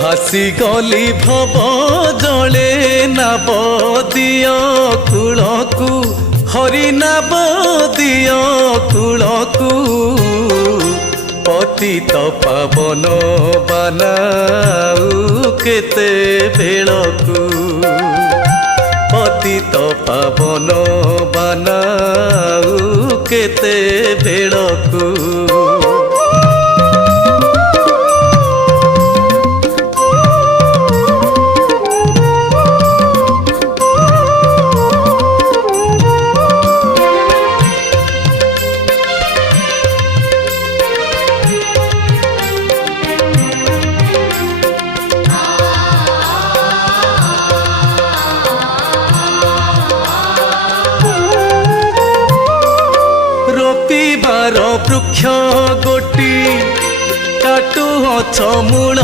भासी गली भव जले नाब दिय कूलकू हरि नाब दिय कूलकू पतित पावन बनाऊ केते बेलकू पतित पावन बनाऊ केते बेलकू रोपिबार वृक्ष गोटी काटू अछ मूल